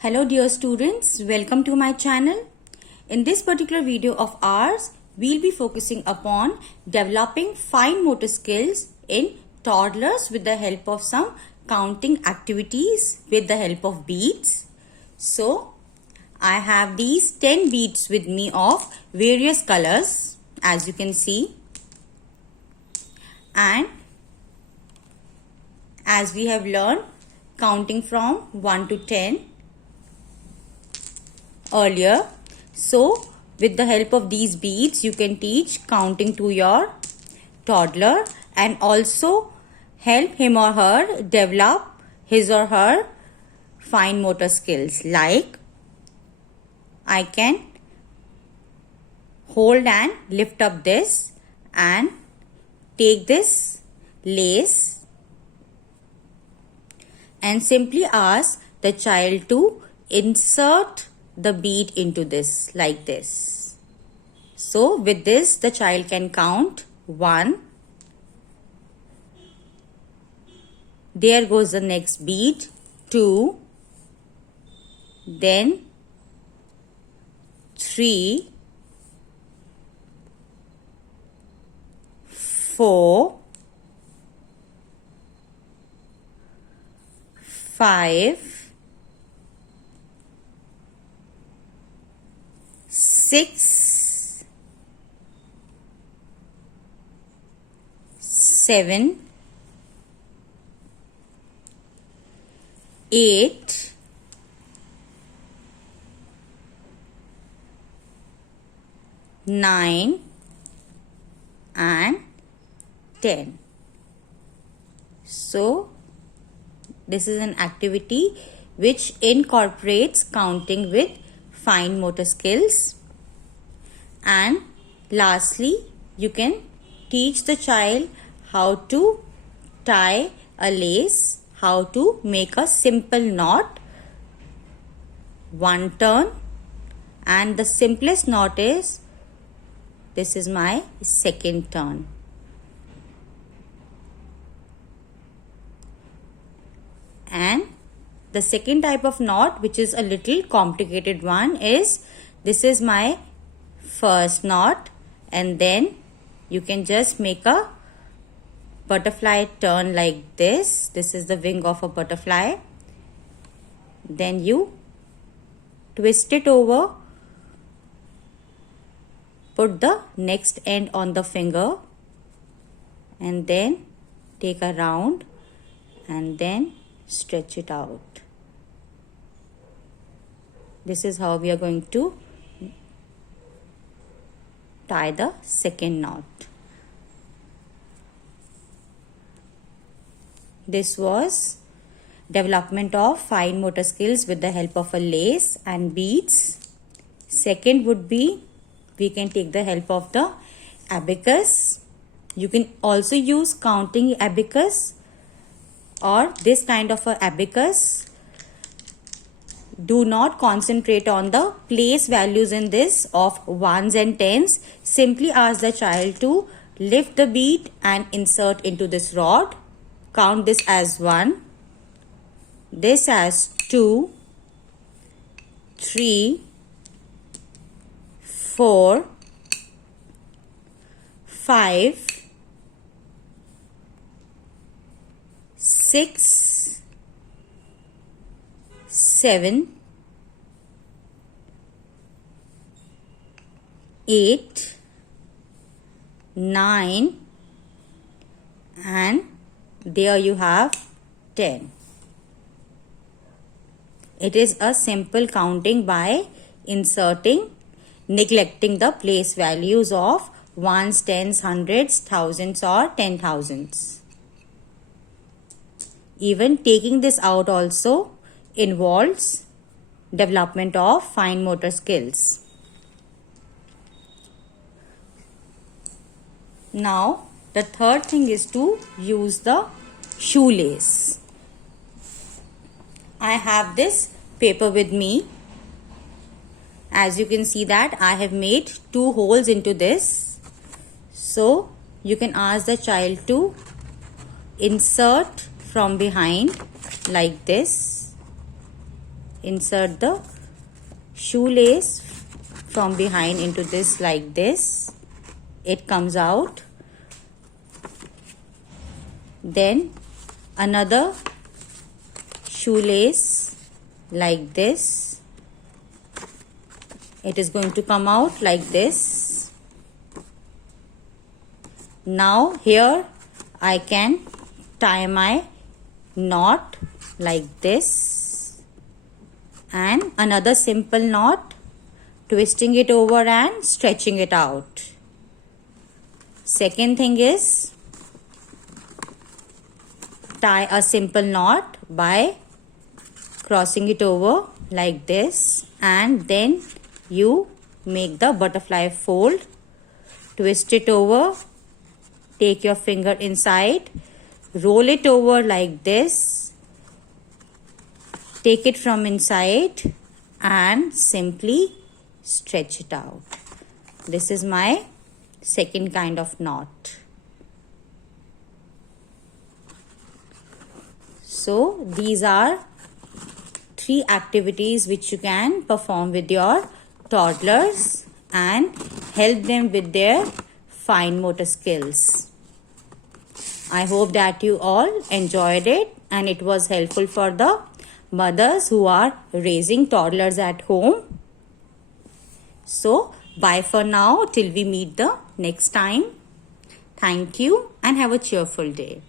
Hello dear students, welcome to my channel. In this particular video of ours, we'll be focusing upon developing fine motor skills in toddlers with the help of some counting activities with the help of beads. So, I have these 10 beads with me of various colors, as you can see. And as we have learned counting from 1 to 10 earlier, so with the help of these beads you can teach counting to your toddler and also help him or her develop his or her fine motor skills, like I can hold and lift up this and take this lace and simply ask the child to insert the bead into this like this. So with this the child can count 1. There goes the next bead, 2, then 3, 4, 5, 6, 7, 8, 9 and 10. So this is an activity which incorporates counting with fine motor skills. And lastly, you can teach the child how to tie a lace, how to make a simple knot, one turn, and the simplest knot is, this is my second turn. And the second type of knot, which is a little complicated one, is this is my first knot, and then you can just make a butterfly turn like this. This is the wing of a butterfly. Then you twist it over, put the next end on the finger, and then take a round and then stretch it out. This is how we are going to tie the second knot. This was development of fine motor skills with the help of a lace and beads. Second would be, we can take the help of the abacus. You can also use counting abacus or this kind of a abacus. Do not concentrate on the place values in this of ones and tens. Simply ask the child to lift the bead and insert into this rod. Count this as 1, this as 2, 3, 4, 5, 6, 7, 8, 9, and there you have 10. It is a simple counting by inserting, neglecting the place values of ones, tens, hundreds, thousands or 10,000s. Even taking this out also involves development of fine motor skills. Now, the third thing is to use the shoelace. I have this paper with me. As you can see that I have made 2 holes into this. So, you can ask the child to insert from behind like this insert the shoelace from behind into this like this. It comes out. Then another shoelace like this. It is going to come out like this. Now here I can tie my knot like this, and another simple knot, twisting it over and stretching it out. Second thing is tie a simple knot by crossing it over like this, and then you make the butterfly fold, twist it over, take your finger inside, roll it over like this, take it from inside and simply stretch it out. This is my second kind of knot. So these are 3 activities which you can perform with your toddlers and help them with their fine motor skills. I hope that you all enjoyed it and it was helpful for the mothers who are raising toddlers at home. So bye for now till we meet the next time. Thank you and have a cheerful day.